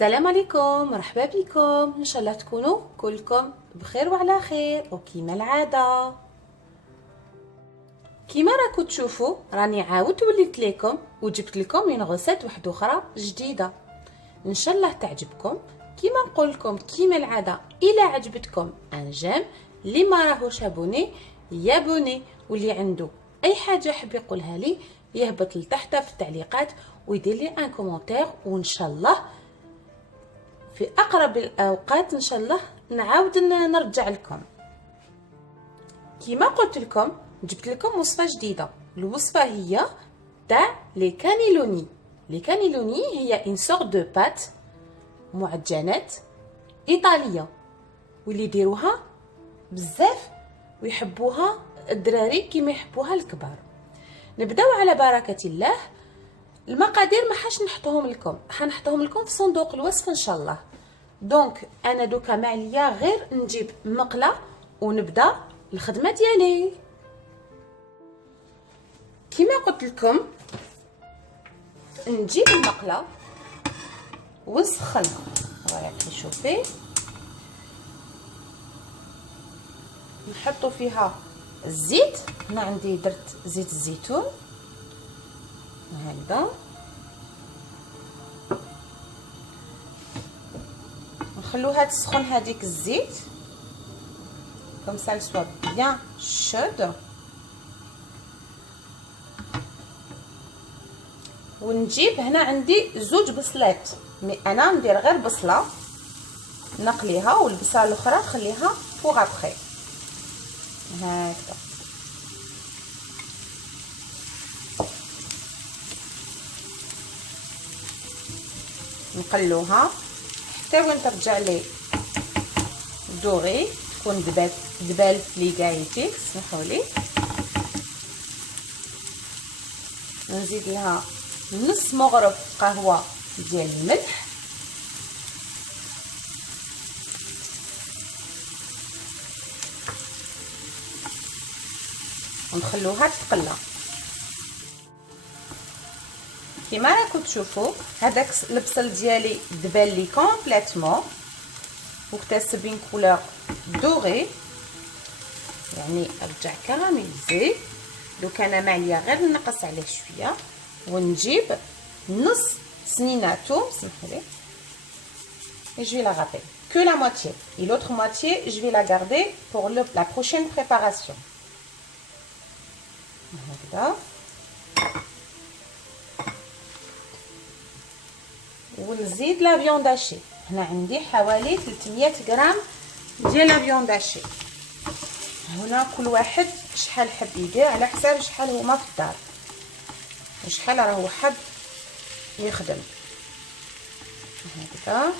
السلام عليكم، مرحبا بكم. ان شاء الله تكونوا كلكم بخير وعلى خير. وكيما العاده كيما راكم تشوفوا راني عاود وليت لكم وجبت لكم من غوسيت واحده اخرى جديده، ان شاء الله تعجبكم. كيما نقول لكم كيما العاده، الا عجبتكم انجام، اللي ما راهوش ابوني يابوني، واللي عنده اي حاجه حاب يقولها لي يهبط لتحت في التعليقات ويدير لي ان كومونتير، وان شاء الله في اقرب الاوقات ان شاء الله نعاود نرجع لكم. كيما قلت لكم جبت لكم وصفه جديده. الوصفه هي تاع لي كانيلوني. لي كانيلوني هي ان سور دو بات معجنات ايطاليه، واللي يديروها بزاف ويحبوها الدراري كيما يحبوها الكبار. نبداو على بركه الله. المقادير ما حاش نحطهم لكم، حنحطهم لكم في صندوق الوصف ان شاء الله. دونك انا دوكا ما عليا غير نجيب مقله ونبدا الخدمه ديالي. كيما قلت لكم نجيب المقله ونسخنها. راكي شوفي نحطوا فيها الزيت. هنا عندي درت زيت الزيتون هكذا، نخلوها تسخن هذيك الزيت كوم سا سوا بيان شود. ونجيب هنا عندي زوج بصلات، مي انا ندير غير بصله نقليها والبصله الاخرى نخليها فوغ ابخي هكذا. نقلوها حتى وين ترجع لي دوغي، تكون دبال لي كايتي سمحوا لي. نزيد لها نص مغرف قهوه ديال الملح، ونخلوها تقلى. كيما راكم تشوفوا هذاك البصل ديالي دبل لي كومبليتمون واكتسب une كولور دوغي، يعني رجع كراميليزي. دوك انا ما عليا غير نقص عليه شويه ونجيب نص سنينه توم سمحوا لي. et je vais la râper que la moitié et l'autre moitié je vais la garder pour la prochaine préparation. هكذا. ونزيد لا فيوند هاشي. هنا عندي حوالي 300 غرام ديال لا فيوند هاشي. هنا كل واحد شحال حب يدير على حساب شحال هما في الدار وشحال راهو حب يخدم. هكذا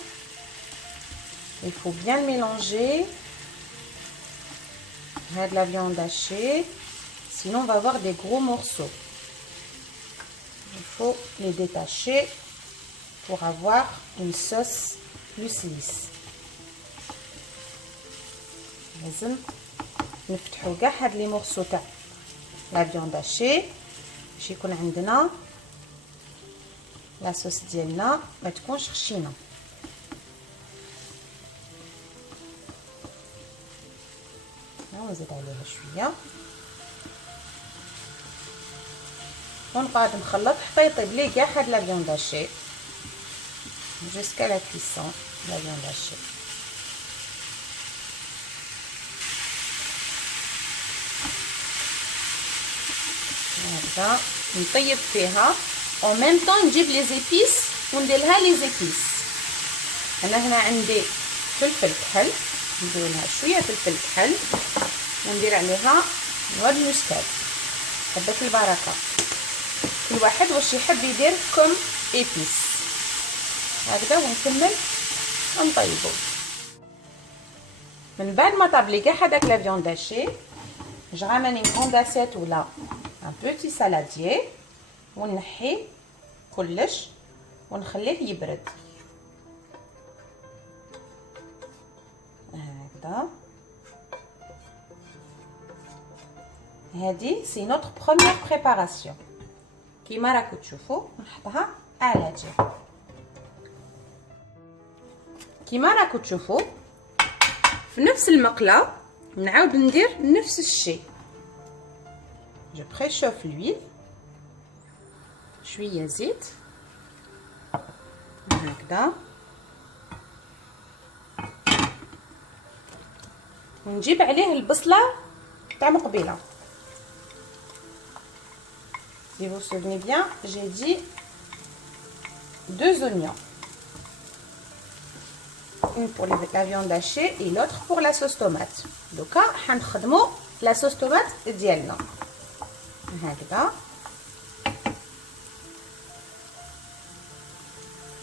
il faut bien mélanger هاد لا فيوند هاشي، sinon on va avoir des gros morceaux. Il faut les détacher pour avoir une sauce plus lisse. لازم نفتحوا كاع هاد لي مورسو تاع لا فيوند هاشي باش يكون عندنا لا صوص ديالنا ما تكونش خشينه. نزيد عليها شويه ونقعد نخلط حتى يطيب لي كاع هاد لا فيوند هاشي jusqu'à la cuisson de la viande hachée. هكذا نطيب فيها او ميم طون نجيب لي زيبيس وندير لها لي زيبيس. انا هنا عندي فلفل كحل، ندير لها شويه فلفل كحل وندير عليها نواد المسكاد. حبات البركه، كل واحد واش يحب يدير كوم ايبيس هكذا. ونكمل نطيبو. من بعد ما طاب لي كاع هذاك لا فيوند هاشي جو رامن اون كروند اسيت ولا ان بوتي سالاديي ونحي كلش ونخليه يبرد هكذا. هذه سي نوتر بروميير بريباراسيون. كيما راكم تشوفوا نحطها على جنب. كيما راكم تشوفوا في نفس المقله نعاود ندير نفس الشيء. جو بريشوف لويل، شويه زيت هكذا، ونجيب عليه البصله تاع مقبله. Si vous vous souvenez bien, j'ai dit 2 oignons. Une pour la viande hachée et l'autre pour la sauce tomate. Donc, on va faire la sauce tomate ديالنا. هكذا.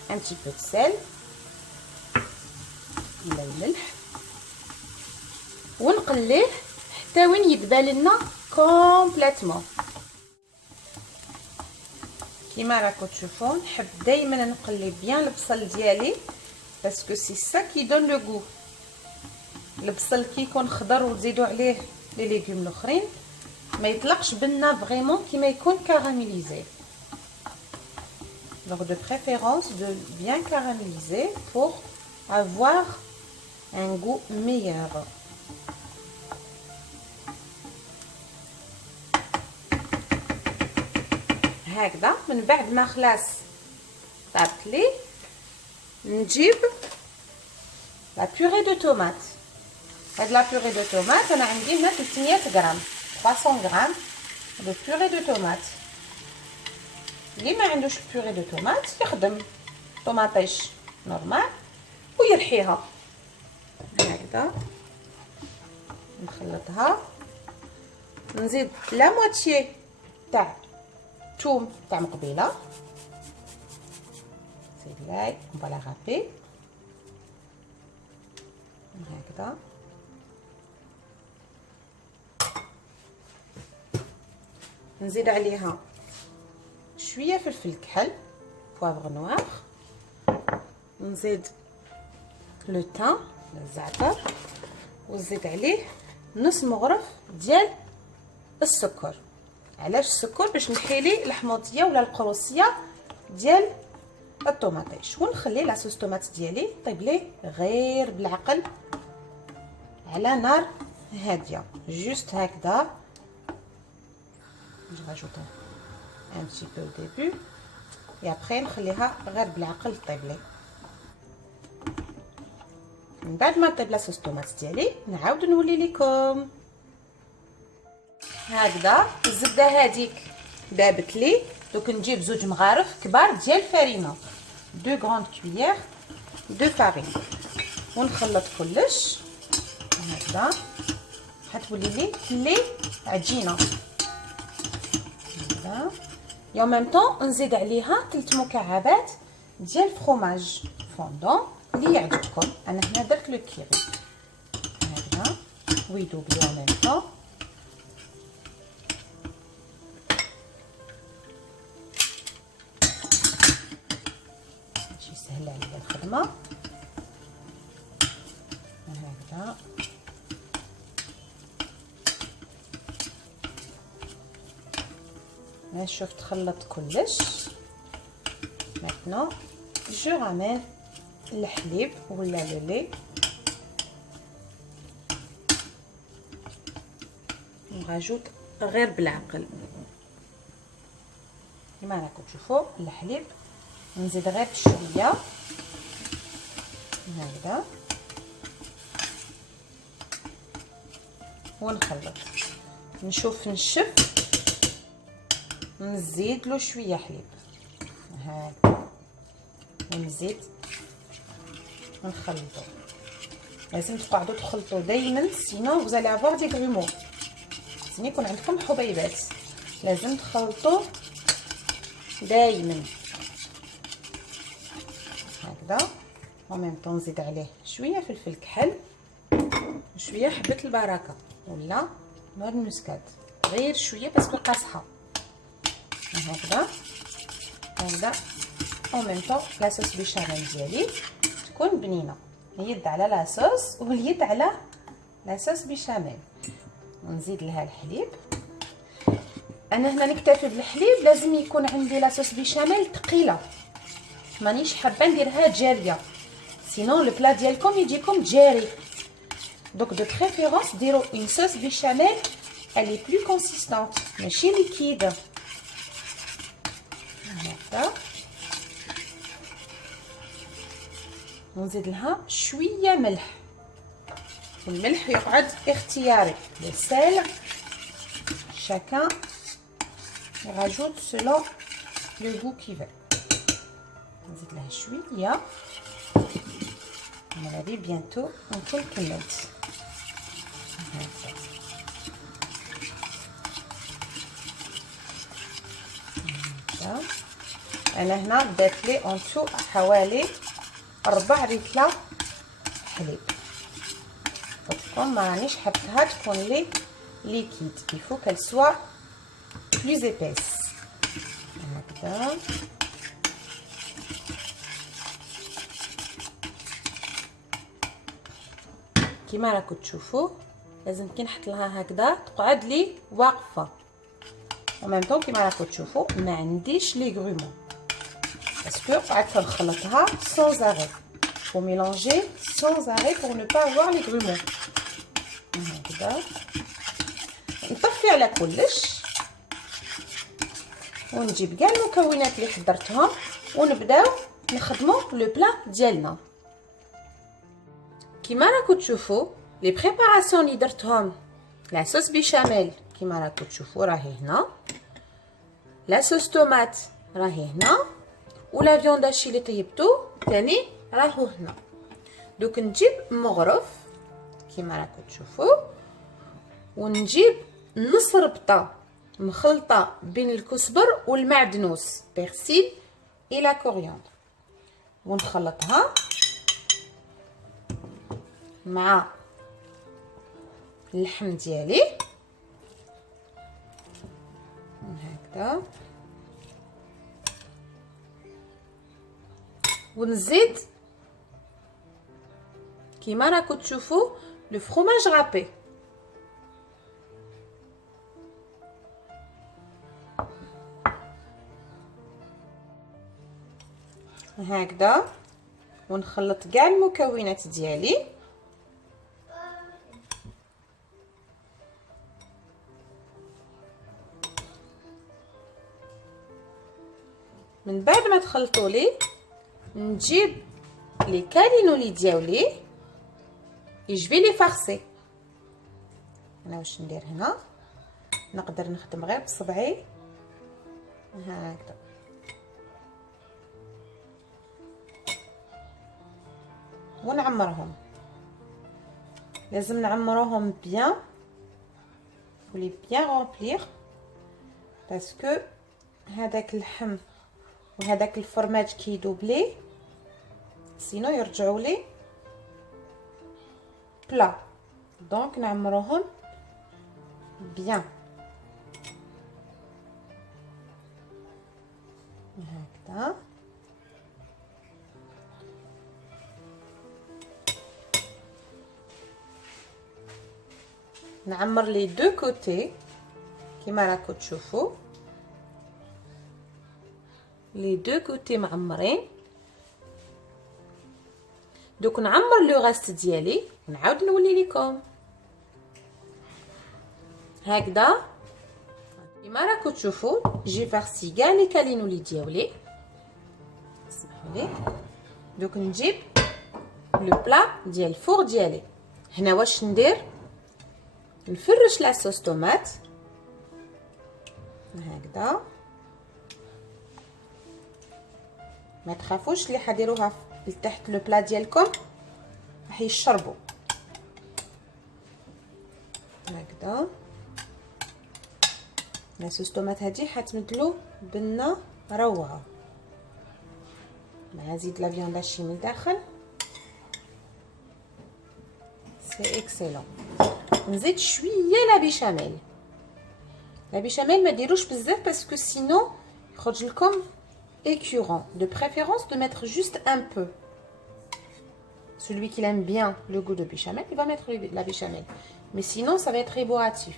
Un petit peu de sel. ولا الملح. ونقليه حتى وين يدبل لنا كومبليتمون. كيما راكم تشوفون نحب دائما نقلي بيان البصل ديالي باسكو سي سا كي دون لو غو. البصل كي يكون خضر وتزيدوا عليه لي ليغوم الاخرين ما يطلقش بنا فريمون كيما يكون كاراميليزي. Donc de préférence de bien caraméliser pour avoir un goût meilleur. هكذا من بعد ما خلاص طابت لي نجيب لا بوري دو طوماط. هاد لا بوري دو طوماط انا عندي هنا 300 غرام 300 غرام دو بوري دو طوماط. اللي ما عندوش بوري دو طوماط يخدم طوماطيش نورمال ويرحيها هكذا. نخلطها، نزيد لا موتيي تاع توم تاع مقبله، زيد لاي فوالا غابي هكذا. نزيد عليها شويه فلفل كحل بوافغ نوار، نزيد لو تان الزعتر، ونزيد عليه نص مغرف ديال السكر. علاش السكر؟ باش نحيلي الحموضيه ولا القروصيه ديال الطوماطيش، ونخلي لاصوص طوماط ديالي طيب ليه غير بالعقل على نار هاديه جوست هكذا. نجاجوطو ان بتي بو او ديبي et après نخليها غير بالعقل طيب ليه. من بعد ما طيب لاصوص طوماط ديالي نعاود نولي لكم. هكذا الزبده هذيك دابت لي. دوك نجيب 2 مغارف كبار ديال الفرينه، 2 غراند كويير دو فارين، ونخلط كلش هكذا حتولي لي عجينه هكذا. و ان ميم طون نزيد عليها 3 مكعبات ديال الفرomاج فوندون اللي يعجبكم. انا هنا درت لو كيري هكذا ويدوب لي ان ميم طون. سهله عليا الخدمه هكذا. انا شفت خلطت كلش. maintenant je ramène الحليب ولا لو لي نراجوت غير بالعقل كما راكم تشوفوا الحليب. نزيد غير شويه هكذا ونخلط. نشوف نشف نزيد له شويه حليب هكذا ونزيد ونخلطو. لازم تقعدوا تخلطوا دائما سينو vous allez avoir des grumeaux. سيني يكون عندكم حبيبات لازم تخلطوا دائما هكذا. وميم طون نزيد عليه شويه فلفل كحل وشويه حبه البركه ولا نوع المسكات غير شويه باسكو قاصحه هكذا. هكذا وميم طون لاصوص بيشاميل ديالي تكون بنينه، اليد على لاصوص واليد على لاصوص بيشاميل. ونزيد لها الحليب. انا هنا نكتفي بالحليب، لازم يكون عندي لاصوص بيشاميل ثقيله، مانيش حابه نديرها جاريه sinon le plat ديالكم يجيكم جاري. Donc de préférence ديروا une sauce béchamel, elle est plus consistante ماشي liquide. هكذا ونزيد لها شويه ملح، والملح يقعد اختياري. le sel chacun rajoute selon le goût qu'il veut. نزيد لها شويه هذه بيانتو نكون كملت. هكذا انا هنا بدات لي اونتو حوالي 4 ريتله حليب. تكون ما رانيش حبتها تكون لي ليكيد، il faut qu'elle soit plus épaisse. هكذا كيما راكم تشوفوا لازم كي نحط لها هكذا تقعد لي واقفه. وميم طون كيما راكم تشوفوا ما عنديش لي غرومون باسكو قعدت نخلطها sans arrêt. faut mélanger sans arrêt pour ne pas avoir les grumeaux. هكذا نطفي على كلش ونجيب كاع المكونات اللي حضرتهم ونبداو نخدموا لو بلا ديالنا. كيما راكم تشوفوا لي بريباراسيون اللي درتهم، لا صوص بيشاميل كيما راكم تشوفوا راهي هنا، لا صوص طوماط راهي هنا، ولا فيوند هاشي اللي طيبتو ثاني راهو هنا. دوك نجيب مغرف كيما راكم تشوفوا ونجيب نص ربطه مخلطه بين الكزبر والمعدنوس بيرسيل الى كورياندر، ونخلطها مع اللحم ديالي هكذا، ونزيد كيما راكم تشوفوا لو فروماج رابي. هكذا ونخلط كاع المكونات ديالي. من بعد ما تخلطوا لي نجيب لي كالينولي ديالي يجبي لي فارسي. انا واش ندير هنا نقدر نخدم غير بصبعي هكذا ونعمرهم. لازم نعمروهم بيان ولي بيان رامبلير باسكو هذاك اللحم وهذاك الفرماج كيدوبلي سينو يرجعوا لي بلا. دونك نعمروهم بيان هكذا. نعمر لي دو كوتي كيما راكم تشوفوا لي دو كوتي معمرين. دوك نعمر لو غاست ديالي ونعاود نولي لكم هكذا كيما راكم تشوفوا. جي فارسي كاع لي كالينولي ديالي، سمحوا لي. دوك نجيب لو بلا ديال الفور ديالي. هنا واش ندير نفرش لا صوص طوماط هكذا. ما تخافوش اللي حديروها لتحت لو بلا ديالكم راح يشربوا هكذا. لا صوص طوماط هذه حتمدلو بنه روعه مع زيت لا فيوند هاشي من الداخل. سي اكسيلون. نزيد شويه لا بيشاميل. لا بيشاميل ما ديروش بزاف باسكو سينو يخرج لكم écœurant. De préférence de mettre juste un peu. Celui qui aime bien le goût de béchamel, il va mettre la béchamel. Mais sinon, ça va être éboratif.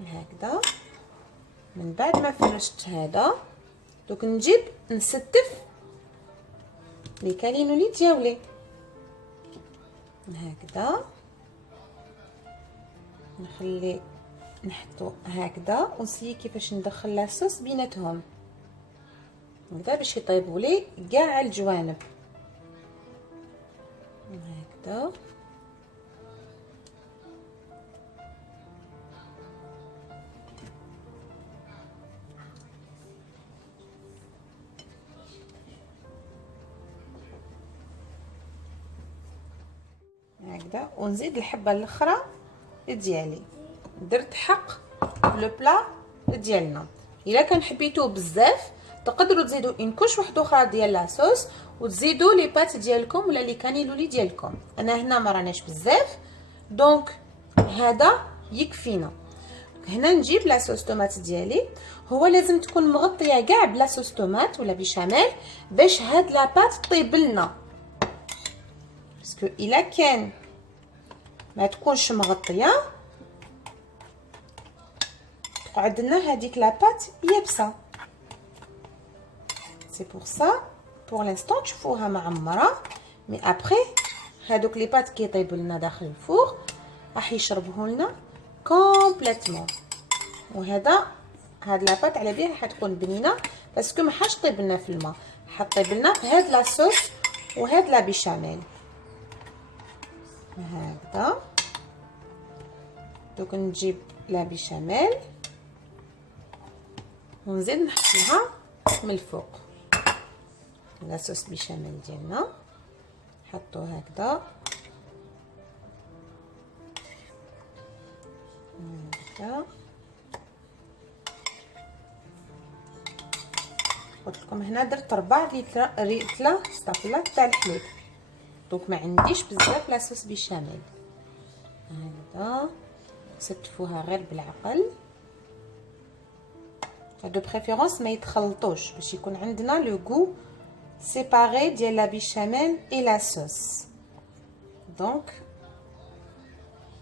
هكذا. من بعد ما فرشت هذا دوك نجيب نستف لي كالينولي ديالي هكذا، نخلي نحطو هكذا ونسيي كيفاش ندخل لاصوص بيناتهم هكذا باش يطيبوا لي كاع الجوانب هكذا. هكذا ونزيد الحبه الاخرى ديالي. درت حق لو بلا ديالنا. الا كان حبيتوه بزاف تقدروا تزيدوا ان كوش واحده اخرى ديال لاصوص وتزيدوا لي بات ديالكم ولا لي كانيلولي ديالكم. انا هنا ما راناش بزاف دونك هذا يكفينا. هنا نجيب لاصوص طوماط ديالي. هو لازم تكون مغطيه كاع بلاصوص طوماط ولا بشاميل باش هاد لا بات طيب لنا، باسكو الا كان ما تكونش مغطيه تقعد لنا هذيك لا بات يابسه. سي بور سا بور لانستون تشوفوها معمره، مي ابري هادوك لي بات كيطيبوا لنا داخل الفور راح يشربوه لنا كومبليتمون. وهذا هاد لا بات على بها حتكون بنينه باسكو ما حاش طيب لنا في الماء، حطيب لنا في هاد لاصوص وهاد لا بيشاميل هكذا. دوك نجيب لا بيشاميل ونزيد نحط لها من الفوق لاصوص بيشاميل ديالنا، نحطو هكذا هكذا. قلت لكم هنا درت 4 لتر استغفر الله تاع الحليب، دونك ما عنديش بزاف لاصوص بيشاميل هكذا. ستفوها غير بالعقل، دو بريفيرونس ما يتخلطوش باش يكون عندنا لو غو سيباري ديال لا بيشاميل اي لا صوص. دونك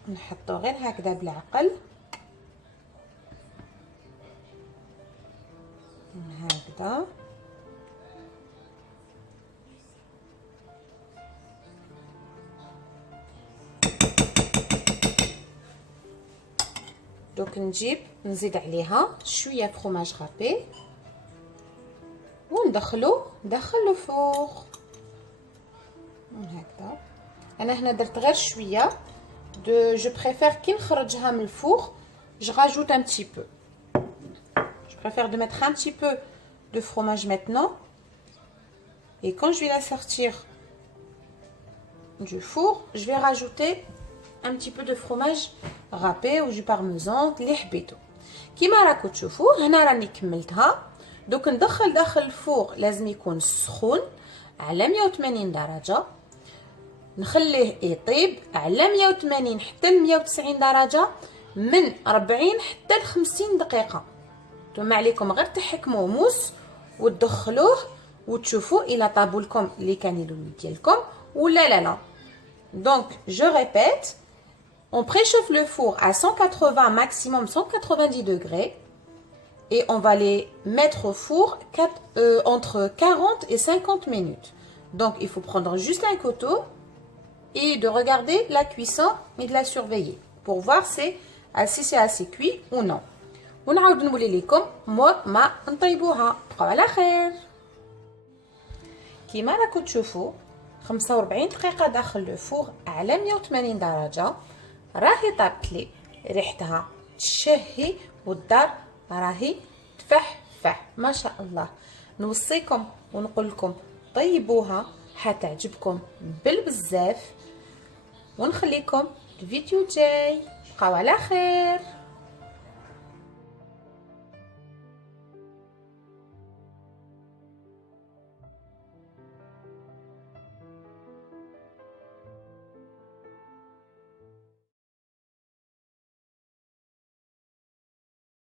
نحطو غير هكذا بالعقل هكذا. دوك نزيد عليها شويه فروماج غابي وندخلو داخل الفور هكذا. انا هنا درت غير شويه جو بريفير كي نخرجها من الفور جو راجوت ان بتي بو. Je préfère de mettre un petit peu de fromage maintenant et quand je vais la sortir du four, je vais rajouter un petit peu de fromage râpé ou du parmesan اللي حبيتو. كيما راكم تشوفوا هنا راني كملتها. دوك ندخل داخل الفور لازم يكون سخون على 180 درجه، نخليه يطيب على 180 حتى ل 190 درجه من 40 حتى ل 50 دقيقه. ما عليكم غير تحكموا موس وتدخلوه وتشوفوا الا طابوا لكم لي كانيلولي ديالكم ولا لا. دونك جو ريبيت، on préchauffe le four à 180 maximum 190 degrés et on va les mettre au four entre 40 et 50 minutes. Donc il faut prendre juste un couteau et de regarder la cuisson et de la surveiller pour voir si c'est assez cuit ou non. ونعاود نولي لكم ما نطيبوها. بقاو على خير. كيما راكم تشوفوا 45 دقيقه داخل لو فور على 180 درجه راهي طابت لي، ريحتها تشهي والدار راهي تفحفح ما شاء الله. نوصيكم ونقول لكم طيبوها حتعجبكم بالبزاف، ونخليكم الفيديو جاي. بقاو على خير.